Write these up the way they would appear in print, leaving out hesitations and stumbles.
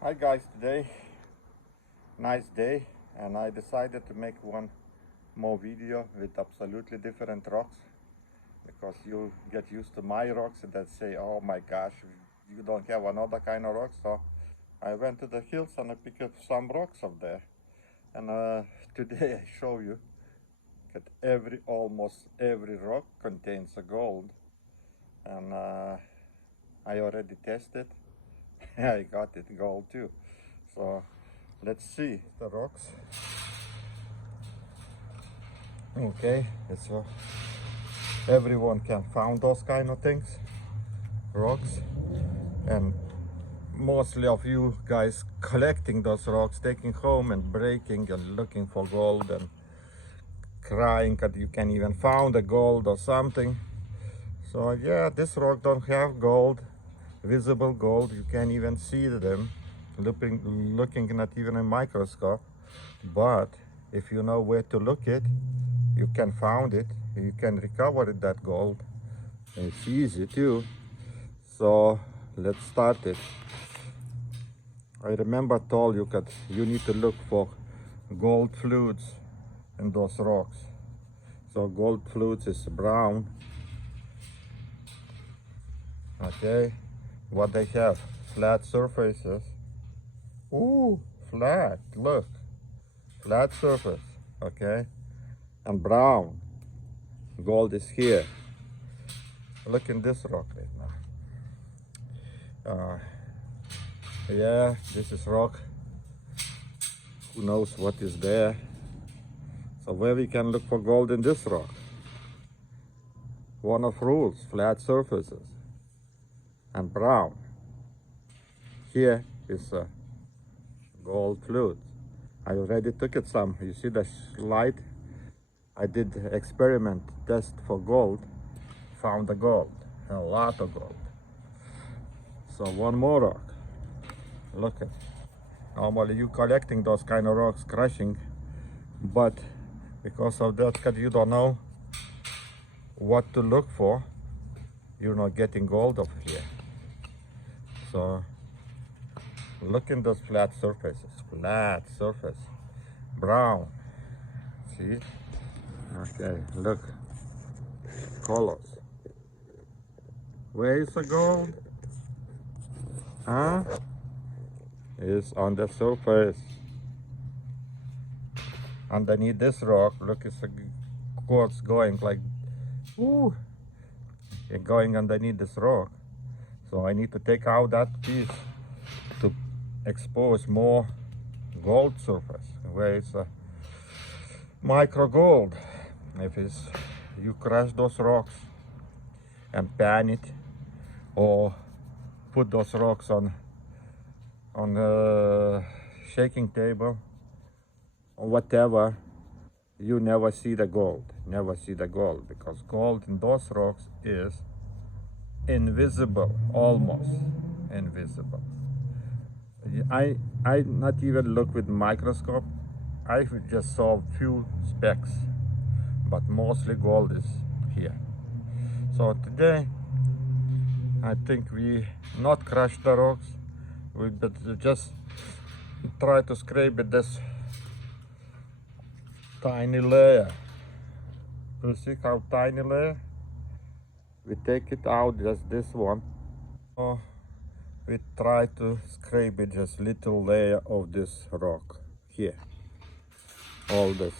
Hi guys, today nice day and I decided to make one more video with absolutely different rocks because you get used to my rocks and then say, oh my gosh, you don't have another kind of rock. So I went to the hills and I picked up some rocks up there, and today I show you that almost every rock contains a gold, and I already tested. I got it gold too. So let's see the rocks. Okay, so everyone can find those kind of things, rocks, and mostly of you guys collecting those rocks, taking home and breaking and looking for gold and crying that you can even found a gold or something. So yeah, this rock don't have gold, visible gold. You can't even see them looking not even a microscope. But if you know where to look it, you can find it. You can recover it, that gold. It's easy too. So let's start it. I remember I told you that you need to look for gold fluids in those rocks. So gold fluids is brown. Okay, what they have, flat surfaces. Ooh, flat, look, flat surface, okay, and brown. Gold is here. Look in this rock right now. Yeah, this is rock. Who knows what is there? So where we can look for gold in this rock? One of rules, flat surfaces and brown. Here is gold fluid. I already took it some. You see the light? I did experiment test for gold, found the gold, a lot of gold. So one more rock. Look at. Normally you collecting those kind of rocks, crushing, but because of that you don't know what to look for, you're not getting gold over here. So look in those flat surfaces, flat surface, brown. See? Okay, look, colors. Where is the gold? Huh? It's on the surface. Underneath this rock, look, it's a quartz going like, ooh, it's going underneath this rock. So I need to take out that piece to expose more gold surface where it's a micro gold. If it's, you crush those rocks and pan it, or put those rocks on a shaking table or whatever, you never see the gold. Never see the gold, because gold in those rocks is invisible, almost invisible. I not even look with microscope. I just saw few specks, but mostly gold is here. So today I think we not crush the rocks, we just try to scrape it this tiny layer. You see how tiny layer? We take it out, just this one. Oh, we try to scrape it just little layer of this rock here, all this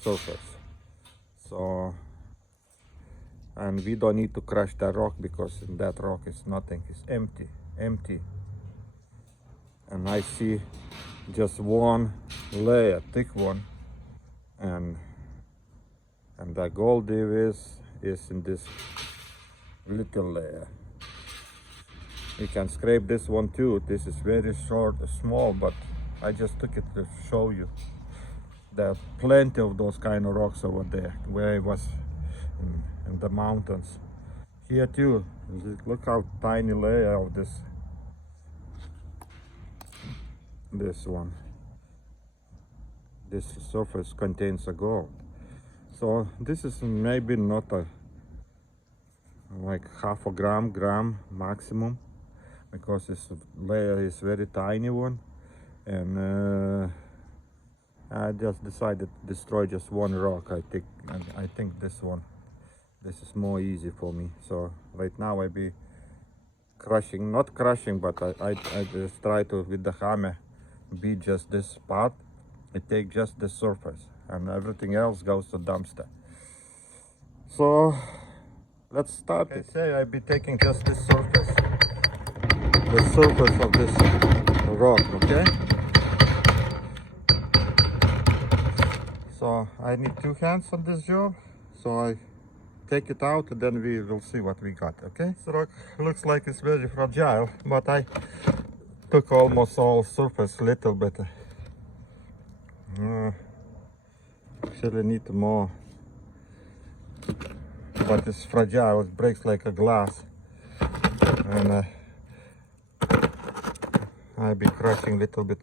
surface. So, and we don't need to crush the rock, because in that rock is nothing, it's empty. And I see just one layer, thick one, and the gold is in this little layer. You can scrape this one too. This is very short, small, but I just took it to show you. There are plenty of those kind of rocks over there where I was in the mountains. Here too, look how tiny layer of this one. This surface contains a gold. So this is maybe not a like half a gram maximum. because this layer is very tiny one, and I just decided to destroy just one rock. I think this is more easy for me. So right now I be crushing, not crushing, but I just try to with the hammer beat just this part. I take just the surface and everything else goes to dumpster. So let's start it. Say I be taking just this surface, the surface of this rock, okay? So I need 2 hands on this job. So I take it out and then we will see what we got, okay? This rock looks like it's very fragile, but I took almost all surface, little bit. Actually need more, but it's fragile, it breaks like a glass. And I'll be crushing little bit,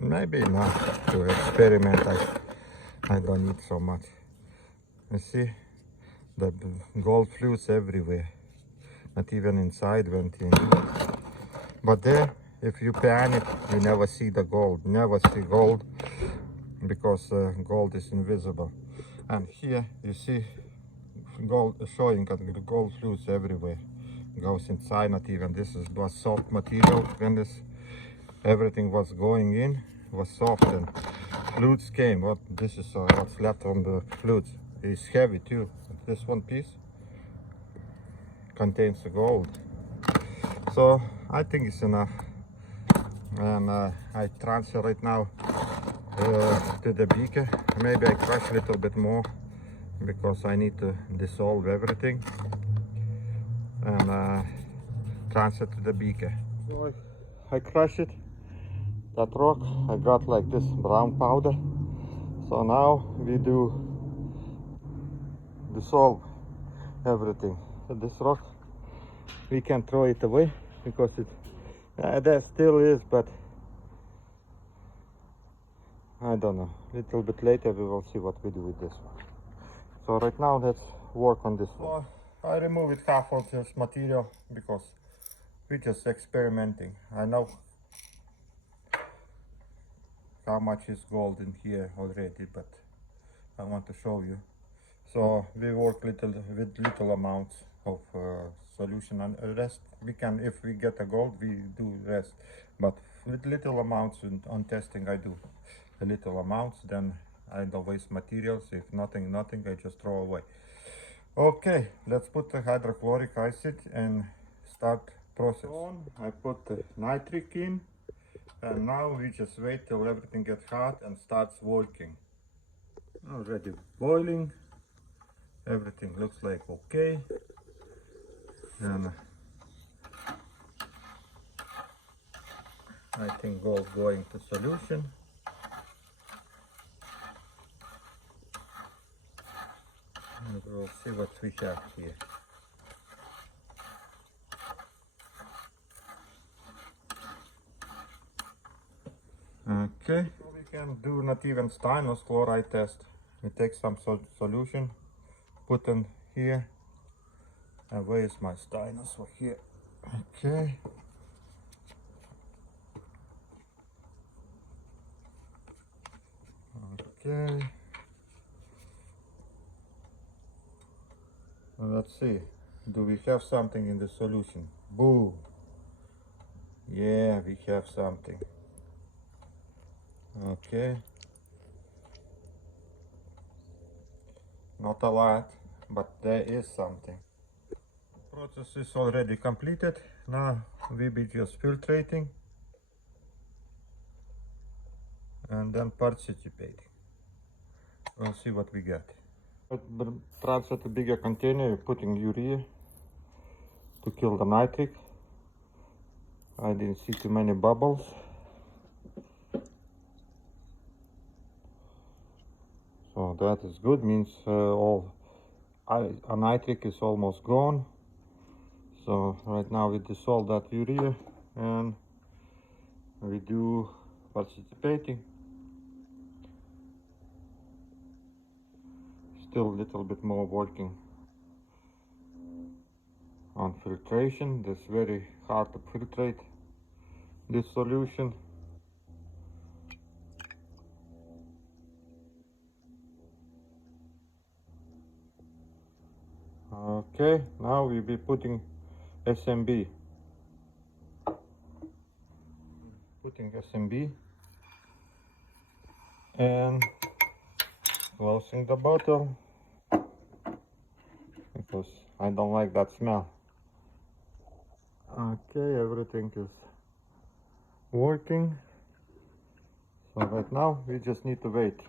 maybe enough to experiment. I don't need so much. You see, the gold fluids everywhere, not even inside went in. But there, if you pan it, you never see the gold, never see gold, because gold is invisible. And here you see gold showing that the gold fluids everywhere, goes inside. Not even this was soft material when this everything was going in, was soft, and fluids came. What this is what's left on the fluids is heavy too. This one piece contains the gold, so I think it's enough. And I transfer right now to the beaker. Maybe I crush a little bit more because I need to dissolve everything and transfer to the beaker. So I crush it, that rock. I got like this brown powder. So now we do dissolve everything. So this rock, we can throw it away because it there still is, but I don't know. A little bit later we will see what we do with this one. So right now let's work on this one. I removed half of this material because we're just experimenting. I know how much is gold in here already, but I want to show you. So we work with little amounts of solution, and rest we can, if we get a gold, we do rest, but with little amounts on testing I do the little amounts, then I don't waste materials. If nothing, I just throw away. Okay, let's put the hydrochloric acid and start process. I put the nitric in, and now we just wait till everything gets hot and starts working. Already boiling, everything looks like okay, and I think gold going to solution. And we'll see what we have here. Okay, so we can do not even styrene chloride test. We take some solution, put in here, and where is my styrene for here? Okay. Okay. Let's see. Do we have something in the solution? Boo! Yeah, we have something. Okay. Not a lot, but there is something. Process is already completed. Now we be just filtrating and then participating. We'll see what we get. Transfer to bigger container, putting urea to kill the nitric. I didn't see too many bubbles. So that is good, means all nitric is almost gone. So right now we dissolve that urea and we do participating. Still a little bit more working on filtration. That's very hard to filtrate. this solution. Okay, now we'll be putting SMB. Putting SMB and closing the bottle because I don't like that smell. Okay, everything is working. So right now we just need to wait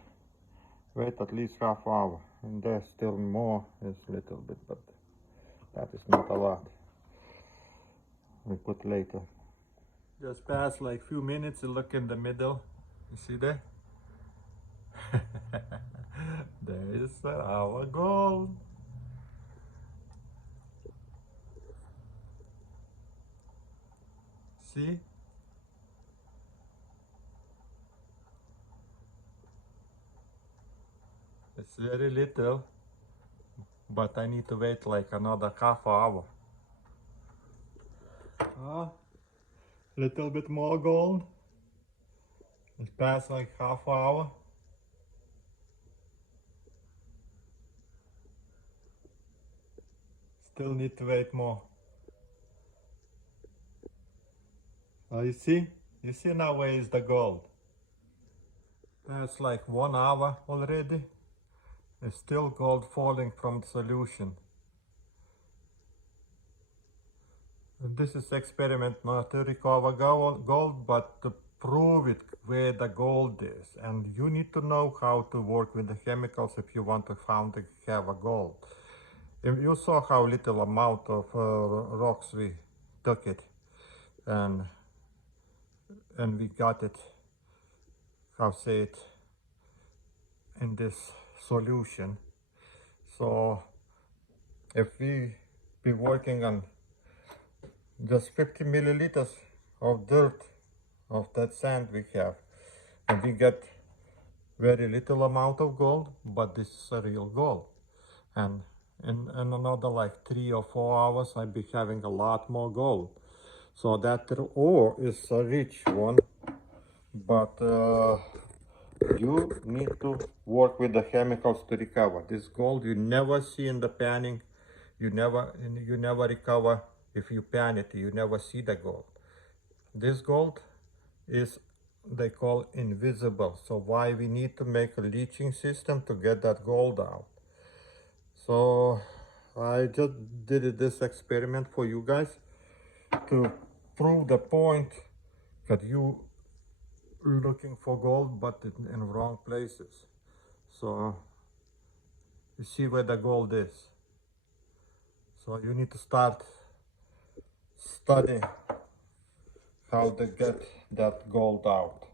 at least half hour, and there's still more. It's a little bit, but that is not a lot. We put later. Just past like few minutes, you look in the middle, you see there? There is our gold. See? It's very little, but I need to wait like another half hour. Little bit more gold. It's past like half hour. Still need to wait more. You see? You see now where is the gold? That's like 1 hour already. There's still gold falling from the solution. This is experiment not to recover gold, but to prove it where the gold is. And you need to know how to work with the chemicals if you want to have a gold. If you saw how little amount of rocks we took it, and we got it, how say it, in this solution. So if we be working on just 50 milliliters of dirt of that sand we have, and we get very little amount of gold, but this is a real gold. And in another like 3 or 4 hours I'll be having a lot more gold. So that ore is a rich one, but you need to work with the chemicals to recover this gold. You never see in the panning. You never recover. If you pan it, you never see the gold. This gold is, they call, invisible. So why we need to make a leaching system to get that gold out. So I just did this experiment for you guys to prove the point that you looking for gold but in wrong places. So you see where the gold is. So you need to start study how to get that gold out.